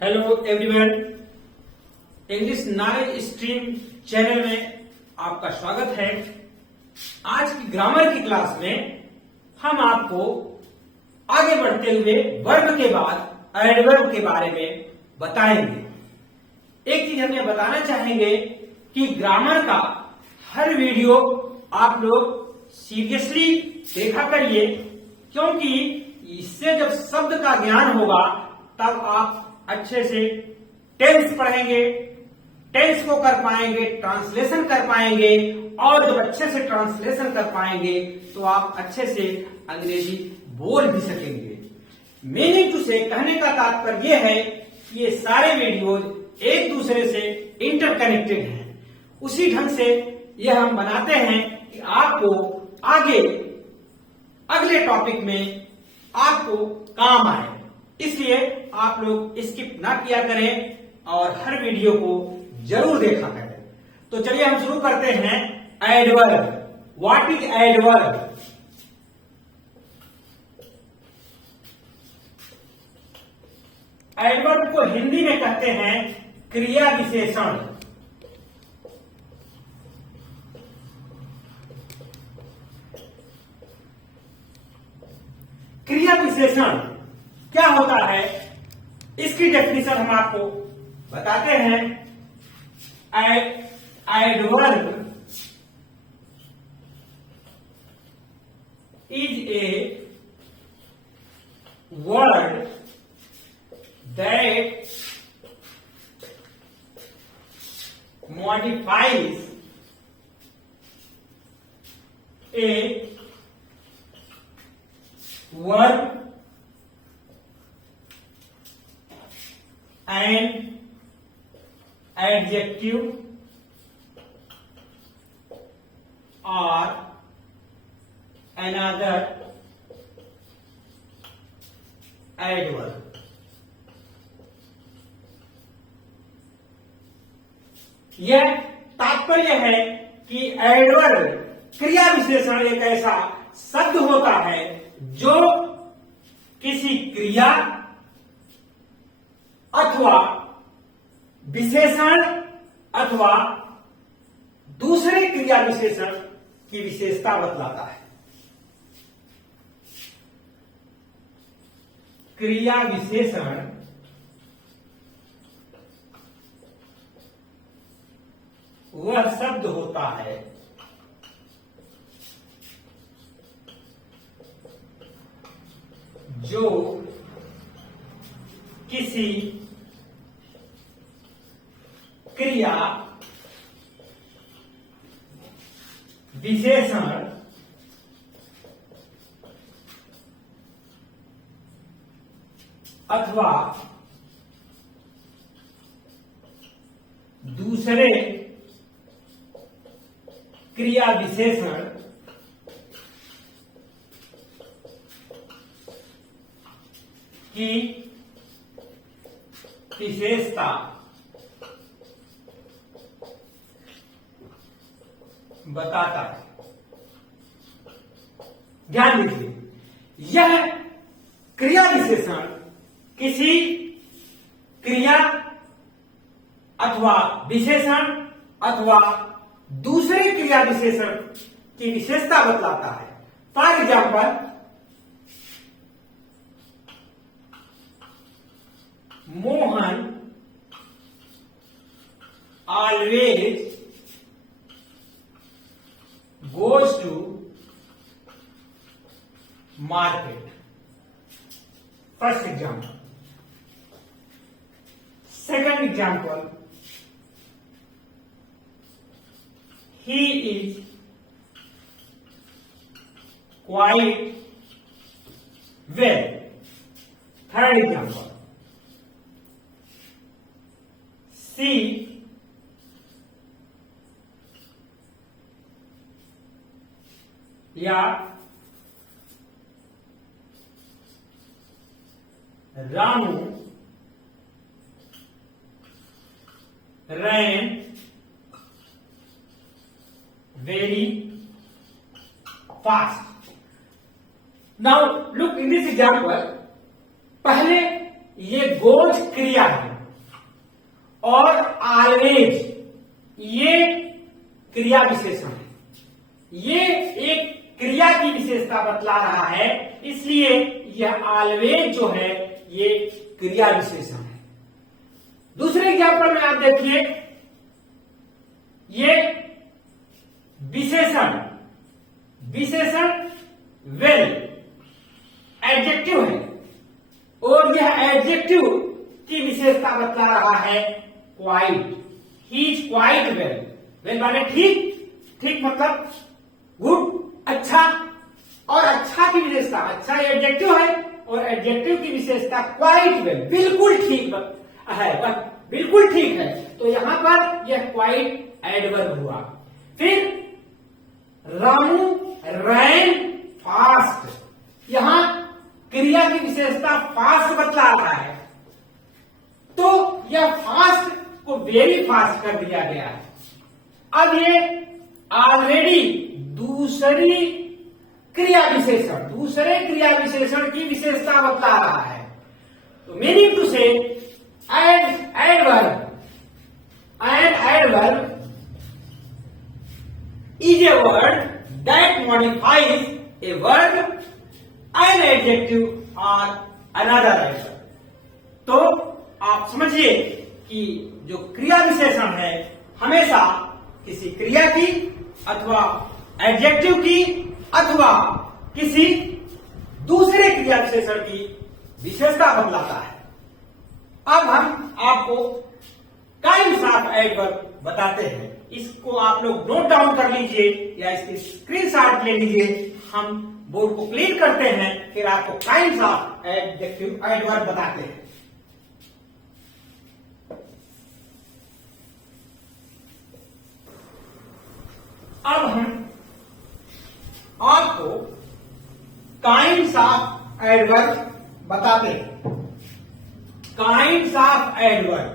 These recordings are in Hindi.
Hello everyone, English knowledge stream channel में आपका स्वागत है। आज की ग्रामर की क्लास में हम आपको आगे बढ़ते हुए वर्ब के बाद एडवर्ब के बारे में बताएंगे। एक चीज हम ये बताना चाहेंगे कि ग्रामर का हर वीडियो आप लोग सीरियसली देखा करिए, क्योंकि इससे जब शब्द का ज्ञान होगा तब आप अच्छे से टेंस पढ़ेंगे, टेंस को कर पाएंगे, ट्रांसलेशन कर पाएंगे, और जब अच्छे से ट्रांसलेशन कर पाएंगे तो आप अच्छे से अंग्रेजी बोल भी सकेंगे। मीनिंग टू से कहने का तात्पर्य यह है कि ये सारे वीडियोज एक दूसरे से इंटरकनेक्टेड हैं। उसी ढंग से यह हम बनाते हैं कि आपको आगे अगले टॉपिक में आपको काम आए, इसलिए आप लोग स्किप ना किया करें और हर वीडियो को जरूर देखा करें। तो चलिए हम शुरू करते हैं। Adverb, what is adverb? Adverb को हिंदी में कहते हैं क्रिया विशेषण। क्रिया विशेषण क्या होता है, इसकी डेफिनेशन हम आपको बताते हैं। Adverb is a word that modifies a verb and adjective or another adverb। यह तात्पर्य है कि एडवर्ब क्रिया विशेषण एक ऐसा शब्द होता है जो किसी क्रिया अथवा विशेषण अथवा दूसरे क्रिया विशेषण की विशेषता बतलाता है। क्रिया विशेषण वह शब्द होता है जो किसी क्रिया विशेषण अथवा दूसरे क्रिया विशेषण की विशेषता बताता है। ध्यान दीजिए, यह क्रिया विशेषण किसी क्रिया अथवा विशेषण अथवा दूसरे क्रिया विशेषण की विशेषता बतलाता है। For example, Mohan always goes to market. First example. Second example, he is quite well. Third example, she या Ramu ran very fast। Now look in this example, पहले ये गोज क्रिया है और ऑलवेज ये क्रिया विशेषण है। ये एक क्रिया की विशेषता बतला रहा है, इसलिए यह ऑलवेज जो है ये क्रिया विशेषण है। दूसरे एग्जाम्पल में आप देखिए, ये विशेषण वेल एडजेक्टिव है और यह एडजेक्टिव की विशेषता बतला रहा है quite. He is quite well. Well माने ठीक मतलब गुड, अच्छा, और अच्छा की विशेषता, अच्छा एडजेक्टिव है और एडजेक्टिव की विशेषता क्वाइट वेल, बिल्कुल ठीक है, बिल्कुल ठीक है। तो यहां पर यह क्वाइट एडवर्ब हुआ। फिर रामू रैन फास्ट, यहां क्रिया की विशेषता फास्ट बतला रहा है, तो यह फास्ट को वेरी फास्ट कर दिया गया है। अब ये ऑलरेडी दूसरे क्रिया विशेषण की विशेषता बता रहा है। तो मीनिंग टू से adverb is a word that modifies a verb, an adjective or another adverb। तो आप समझिए कि जो क्रिया विशेषण है हमेशा किसी क्रिया की अथवा एडजेक्टिव की अथवा किसी दूसरे क्रिया विशेषण की विशेषता बतलाता है। अब हम आपको काइंड्स ऑफ एडवर्ब बताते हैं। इसको आप लोग नोट डाउन कर लीजिए या इसकी स्क्रीनशॉट ले लीजिए। हम बोर्ड को क्लियर करते हैं, फिर आपको काइंड्स ऑफ एडजेक्टिव एडवर्ब बताते हैं। अब हम आपको काइंड्स ऑफ एडवर्ब बताते हैं। काइंड्स ऑफ एडवर्ब,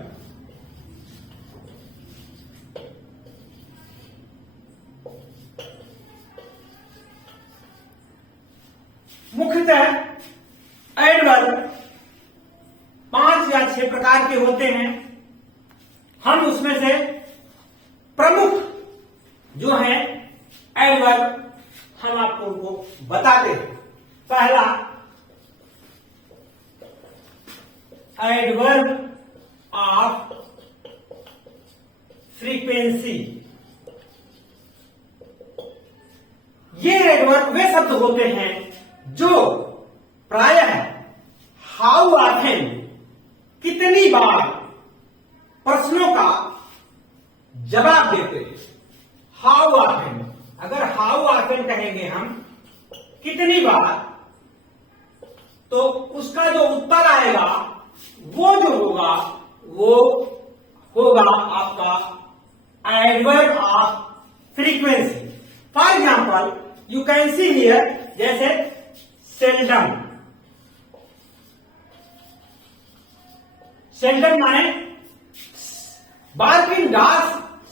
मुख्यतः एडवर्ब 5 या 6 प्रकार के होते हैं। हम उसमें से प्रमुख जो है एडवर्ब हम आपको उनको बताते हैं। पहला एडवर्ब ऑफ फ्रीक्वेंसी। ये एडवर्ब वे शब्द होते हैं जो प्रायः हाउ ऑफन, कितनी बार प्रश्नों का जवाब देते हैं। हाउ ऑफन, अगर हाउ ऑफन कहेंगे हम कितनी बार, तो उसका जो उत्तर आएगा वो जो होगा वो होगा आपका adverb of frequency. For example you can see here, जैसे सेल्डम। सेल्डम माने बार्किंग डॉग्स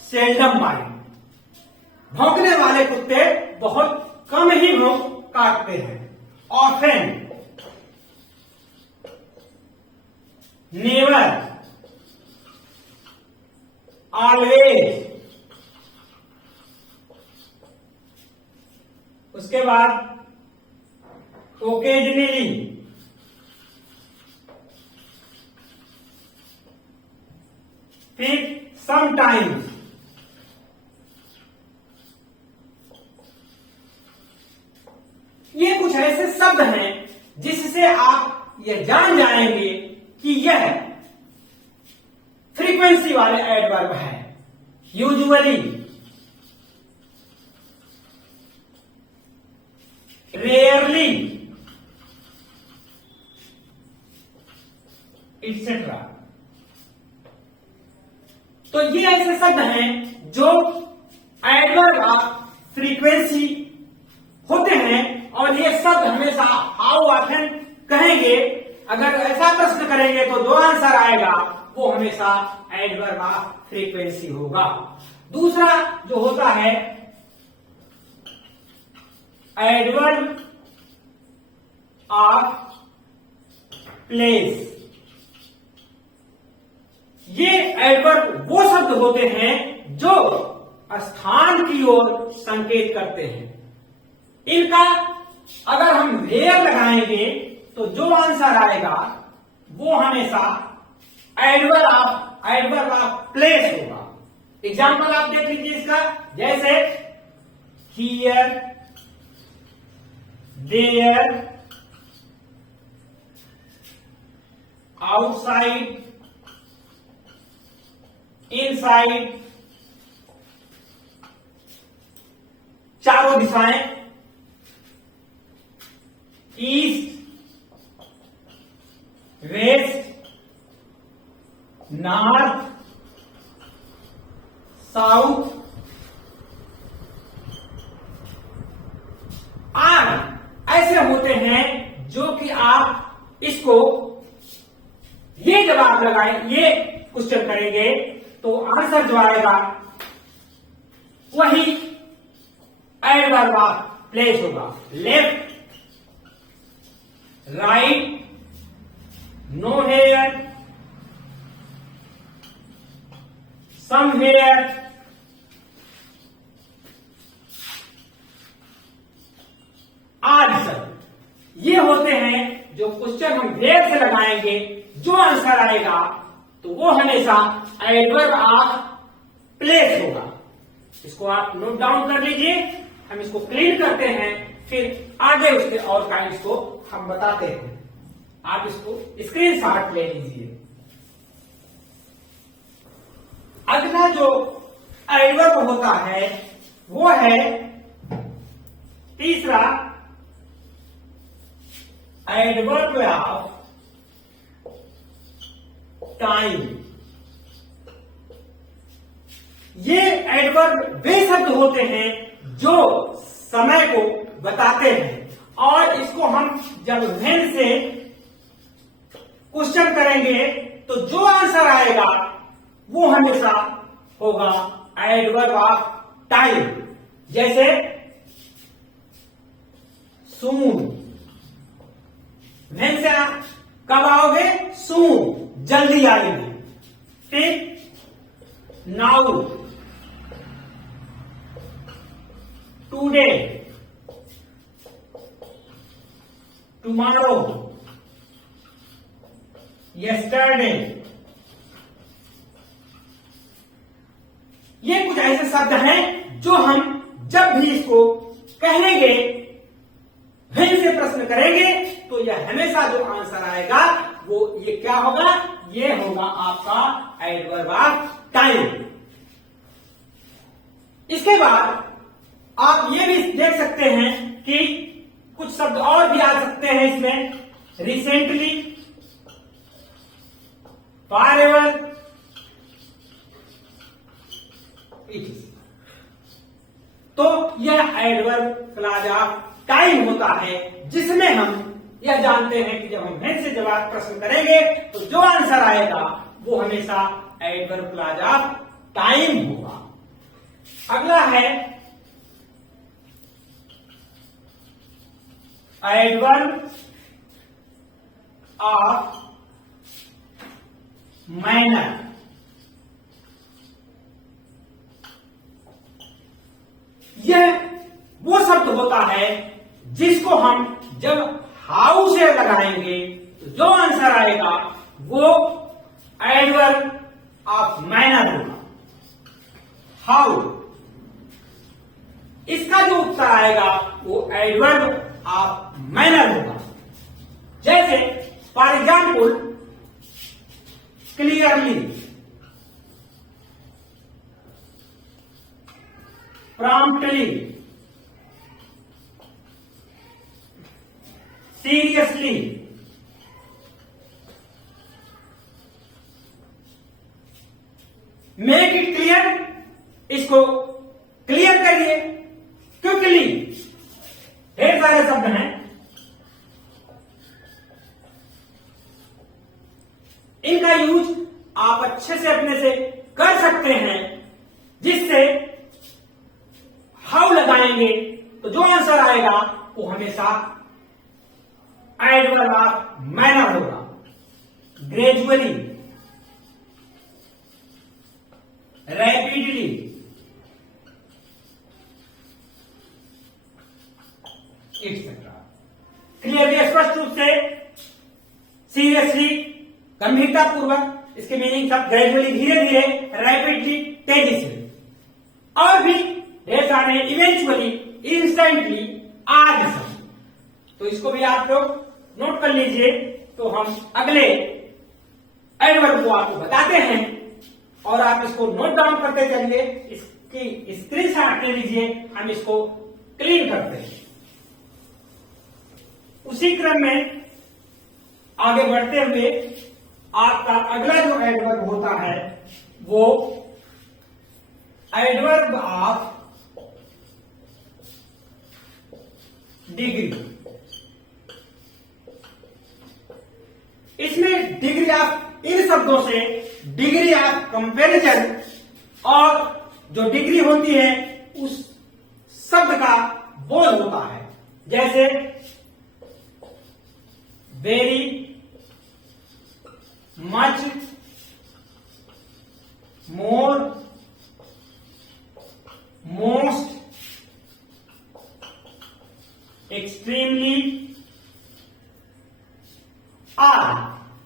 सेल्डम बाइट, भौंकने वाले कुत्ते बहुत कम ही भौंक काटते हैं। Often, never, always. उसके बाद ओकेजनली, फिर समटाइम्स। ये कुछ ऐसे शब्द हैं जिससे आप यह जान जाएंगे कि यह फ्रीक्वेंसी वाले एडवर्ब है। Usually, rarely, et cetera. तो ये ऐसे शब्द हैं जो एडवर्ब ऑफ फ्रीक्वेंसी होते हैं और ये शब्द हमेशा हाउ ऑफन कहेंगे। अगर ऐसा प्रश्न करेंगे तो 2 आंसर आएगा, वो हमेशा एडवर्ब ऑफ फ्रीक्वेंसी होगा। दूसरा जो होता है एडवर्ब ऑफ प्लेस। ये एडवर्ब वो शब्द होते हैं जो स्थान की ओर संकेत करते हैं। इनका अगर हम वेयर लगाएंगे तो जो आंसर आएगा वो हमेशा एडवर्ब ऑफ प्लेस होगा। एग्जाम्पल आप देख लीजिए इसका, जैसे हियर, देयर, आउटसाइड, इनसाइड, चारों दिशाएं, ईस्ट, वेस्ट, नॉर्थ, साउथ, ऐसे होते हैं जो कि आप इसको ये जब आप लगाएं, ये क्वेश्चन करेंगे तो आंसर जो आएगा वही एडवर्ब ऑफ प्लेस होगा। Left, right, nowhere, somewhere, आज सब ये होते हैं जो क्वेश्चन हम वेयर से लगाएंगे, जो आंसर आएगा तो वो हमेशा एडवर्ब ऑफ प्लेस होगा। इसको आप नोट डाउन कर लीजिए, हम इसको क्लीन करते हैं, फिर आगे उसके और काइंड्स को हम बताते हैं। आप इसको स्क्रीनशॉट ले लीजिए। अगला जो एडवर्ब होता है वो है तीसरा, एडवर्ब ऑफ टाइम। ये एडवर्ब वे शब्द होते हैं जो समय को बताते हैं, और इसको हम जब व्हेन से क्वेश्चन करेंगे तो जो आंसर आएगा वो हमेशा होगा एडवर्ब ऑफ टाइम। जैसे सून, व्हेन से कब आओगे? सून, जल्दी आएंगे। फिर नाउ, टुडे, टुमारो, यस्टरडे। ये कुछ ऐसे शब्द हैं जो हम जब भी इसको कहेंगे, व्हेन से प्रश्न करेंगे तो यह हमेशा जो आंसर आएगा वो ये क्या होगा? ये होगा आपका एडवर्ब ऑफ टाइम। इसके बाद आप ये भी देख सकते हैं कि कुछ शब्द और भी आ सकते हैं इसमें, रिसेंटली, फॉरएवर, तो यह एडवर्ब क्लॉज ऑफ टाइम होता है, जिसमें हम यह जानते हैं कि जब हम व्हेन से जवाब प्रश्न करेंगे तो जो आंसर आएगा वो हमेशा एडवर्ब क्लॉज ऑफ टाइम होगा। अगला है एडवर्ब ऑफ मैनर। यह वो शब्द होता है जिसको हम जब हाउ से लगाएंगे तो जो आंसर आएगा वो एडवर्ब ऑफ मैनर होगा। हाउ, इसका जो उत्तर आएगा वो एडवर्ब ऑफ मैनर होगा। जैसे for example, clearly, promptly, seriously, make it clear, इसको क्लियर करिए, क्विकली, ढेर सारे शब्द हैं। इनका यूज आप अच्छे से अपने से कर सकते हैं, जिससे हाउ लगाएंगे तो जो आंसर आएगा वो हमेशा एडवर्ब ऑफ मैनर होगा। Gradually, rapidly, etcetera. क्लियरली, स्पष्ट रूप से, सीरियसली, गंभीरता पूर्वक, इसके मीनिंग सब ग्रेजुअली, धीरे धीरे, रैपिडली, तेजी से, और भी ढेर सारे, इवेंचुअली, इंस्टेंटली, आदि सब। तो इसको भी आप लोग नोट कर लीजिए। तो हम अगले एडवर्ब को आपको बताते हैं और आप इसको नोट डाउन करते चलिए, इसकी स्क्रीनशॉट ले लीजिए, हम इसको क्लीन करते हैं। उसी क्रम में आगे बढ़ते हुए आपका अगला जो एडवर्ब होता है वो एडवर्ब ऑफ डिग्री। इसमें डिग्री ऑफ, इन शब्दों से डिग्री ऑफ कंपैरिजन और जो डिग्री होती है उस शब्द का बोध होता है। जैसे वेरी, मच, मोर, मोस्ट, एक्सट्रीमली,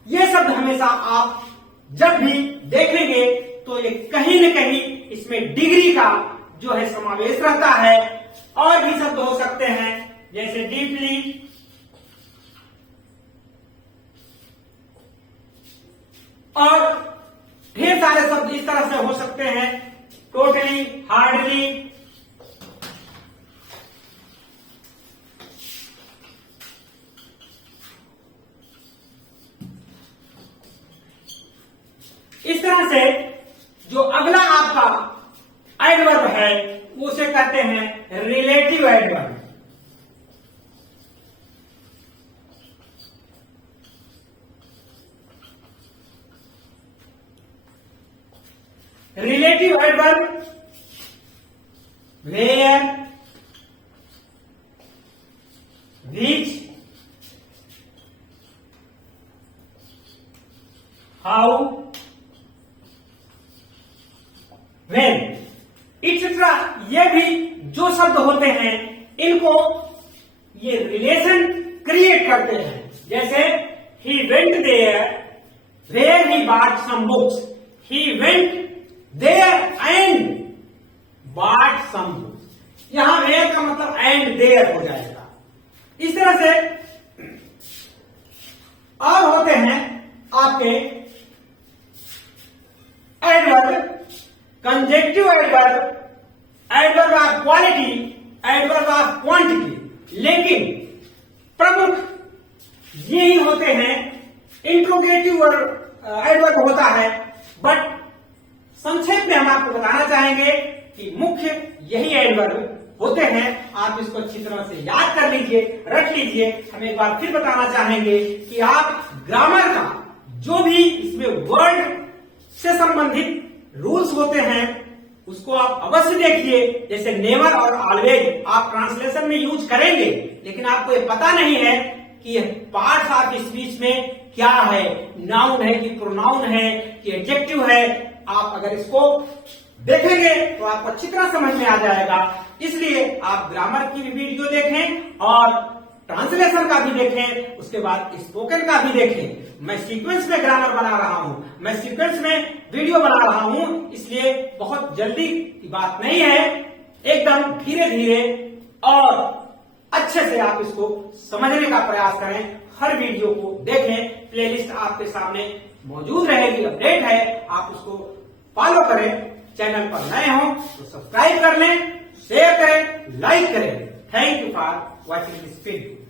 ये शब्द हमेशा आप जब भी देखेंगे तो ये कहीं न कहीं इसमें डिग्री का जो है समावेश रहता है। और भी शब्द हो सकते हैं जैसे डीपली, और ढेर सारे शब्द इस तरह से हो सकते हैं, टोटली, हार्डली, इस तरह से जो अगला आपका एडवर्ब है उसे कहते हैं relative adverb. Relative adverb where, which, how, when, etcetera, ये भी जो शब्द होते हैं इनको ये रिलेशन क्रिएट करते हैं। जैसे he went there where he bought some books, he went there and bought some books. यहां वेयर का मतलब एंड देयर हो जाएगा। इस तरह से और होते हैं आपके adverb, conjunctive adverb, adverb of quality, adverb of quantity. लेकिन प्रमुख यही होते हैं, इंट्रोगेटिव एडवर्ब होता है, बट संक्षेप में हम आपको बताना चाहेंगे कि मुख्य यही एडवर्ब होते हैं। आप इसको अच्छी तरह से याद कर लीजिए, रख लीजिए। हम एक बार फिर बताना चाहेंगे कि आप ग्रामर का जो भी इसमें वर्ड से संबंधित रूल्स होते हैं उसको आप अवश्य देखिए। जैसे नेवर और ऑलवेज आप ट्रांसलेशन में यूज करेंगे, लेकिन आपको ये पता नहीं है कि पार्ट्स ऑफ स्पीच में क्या है, नाउन है कि प्रोनाउन है कि एडजेक्टिव है। आप अगर इसको देखेंगे तो आपको अच्छी तरह समझ में आ जाएगा। इसलिए आप ग्रामर की भी वीडियो देखें और ट्रांसलेशन का भी देखें, उसके बाद स्पोकन का भी देखें। मैं सीक्वेंस में ग्रामर बना रहा हूं, मैं सीक्वेंस में वीडियो बना रहा हूं, इसलिए बहुत जल्दी की बात नहीं है। एकदम धीरे धीरे और अच्छे से आप इसको समझने का प्रयास करें। हर वीडियो को देखें, प्लेलिस्ट आपके सामने मौजूद रहेगी, अपडेट है, आप उसको फॉलो करें। चैनल पर नए हो तो सब्सक्राइब कर लें, शेयर करें, लाइक करें। Thank you for watching this video.